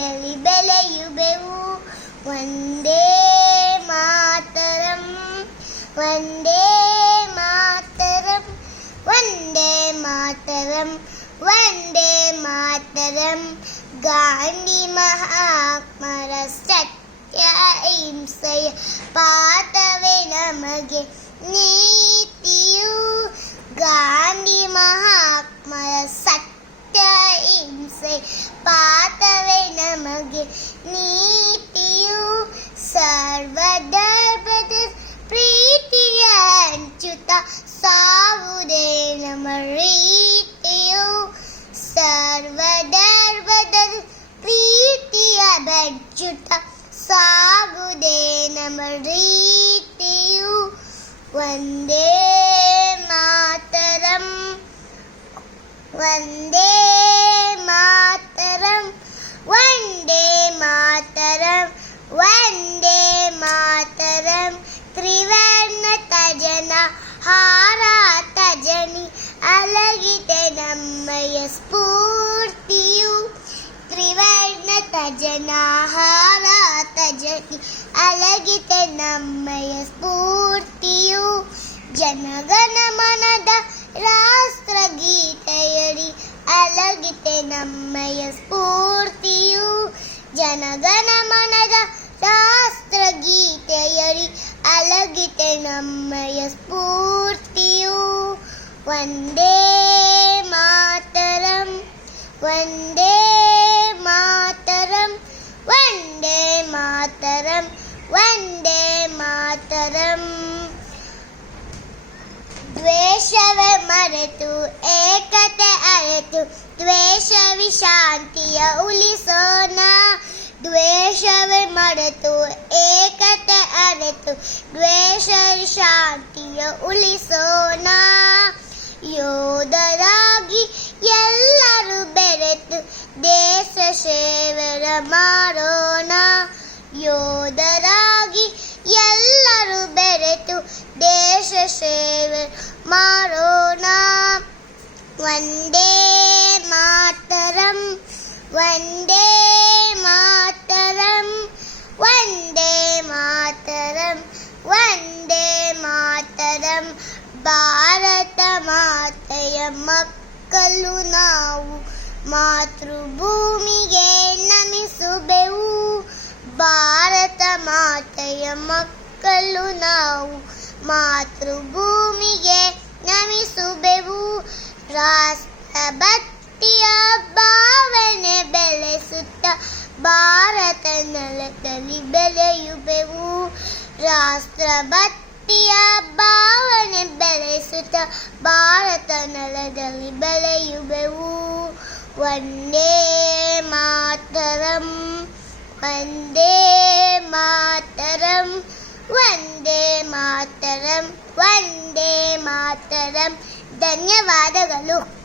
ನೆಲದಲ್ಲಿ ಬೆಳೆಯುವೆವು. ವಂದೇ ಮಾತರಂ, ವಂದೇ ಮಾತರಂ, ವಂದೇ ಮಾತರಂ, ವಂದೇ ಮಾತರಂ. ಗಾಂಧಿ ಮಹಾತ್ಮರ ಸತ್ಯ ಅಹಿಂಸೆಯ ಪಾಠವೇ ನಮಗೆ ನೀತಿಯು. ಗಾಂಧಿ ಮಹಾತ್ಮರ ಸತ್ಯ ಅಹಿಂಸೆ ಪಾಠವೇ ನಮಗೆ ನೀತಿಯು. ಸರ್ವಧರ್ಮದ ಪ್ರೀತಿಯ ಹಂಚುತ್ತ ಸಾವುದೇ ನಮ್ಮ ರೀತಿಯು. ಸರ್ವಧರ್ಮದ ಪ್ರೀತಿಯ ಹಂಚುತ್ತ ಸಾಗುವುದೇ ನಮ್ಮ ರೀತಿಯು. ವಂದೇ ಮಾತರಂ, ವಂದೇ ಮಾತರಂ, ವಂದೇ ಮಾತರಂ, ವಂದೇ ಮಾತರಂ. ತ್ರಿವರ್ಣ ತಜನ ಹಾರಾಟ ಜನಿ ಅಲಗಿದೆ ನಮ್ಮಯ ಸ್ಫೂರ್ತಿಯು. ತ್ರಿವರ್ಣ ತಜನ ಹಾರಾಟ ಜನಿ ಅಲಗಿದೆ ನಮ್ಮಯ ಸ್ಫೂರ್ತಿಯು. ಜನಗಣ ಮನದ ರಾಷ್ಟ್ರಗೀತೆಯಡಿ ಅಲಗಿದೆ ನಮ್ಮಯ ಸ್ಫೂರ್ತಿಯು. ಜನಗಣ ಮನದ ರಾಷ್ಟ್ರಗೀತೆಯಡಿ ಅಲಗಿದೆ ನಮ್ಮಯ ಸ್ಫೂರ್ತಿಯು. ವಂದೇ ಮಾತರಂ, ವಂದೇ ಮಾತರಂ, ವಂದೇ ಮಾತರಂ, ವಂದೇ ಮಾತರಂ. ದ್ವೇಷವೇ ಮರೆತು ಏಕತೆ ಅರಿತು ದ್ವೇಷ ವಿಶಾಂತಿಯ ಉಳಿಸೋಣ. ದ್ವೇಷವೇ ಮರೆತು ಏಕತೆ ಅರಿತು ದ್ವೇಷ ಶಾಂತಿಯ ಉಳಿಸೋಣ. ಯೋಧರಾಗಿ ಎಲ್ಲರೂ ಬೆರೆತು ದೇಶ ಸೇವೆಯ ಮಾಡೋಣ. ಯೋಧರಾಗಿ ಎಲ್ಲರೂ ಬೆರೆತು ದೇಶ ಸೇವೆ ಮಾಡೋಣ. ವಂದೇ ಮಾತರಂ, ವಂದೇ ಮಾತರಂ, ವಂದೇ ಮಾತರಂ, ವಂದೇ ಮಾತರಂ. ಭಾರತ ಮಾತೆಯ ಮಕ್ಕಳು ನಾವು ಮಾತೃಭೂಮಿಗೆ ನಮಿಸುವೆವು. ಭಾರತ ಮಾತೆಯ ಮಕ್ಕಳು ನಾವು ಮಾತೃಭೂಮಿಗೆ ನಮಿಸುವೆವು. ರಾಷ್ಟ್ರಭಕ್ತಿಯ ಭಾವನೆ ಬೆಳೆಸುತ್ತ ಭಾರತ ನೆಲದಲ್ಲಿ ಬೆಳೆಯುವೆವು. ರಾಷ್ಟ್ರಭಕ್ತಿಯ ಭಾವನೆ ಬೆಳೆಸುತ್ತ ಭಾರತ ನೆಲದಲ್ಲಿ ಬೆಳೆಯುವೆವು. ವಂದೇ ಮಾತರಂ, ವಂದೇ ಮಾತರಂ, ವಂದೇ ಮಾತರಂ, ವಂದೇ ಮಾತರಂ. ಧನ್ಯವಾದಗಳು.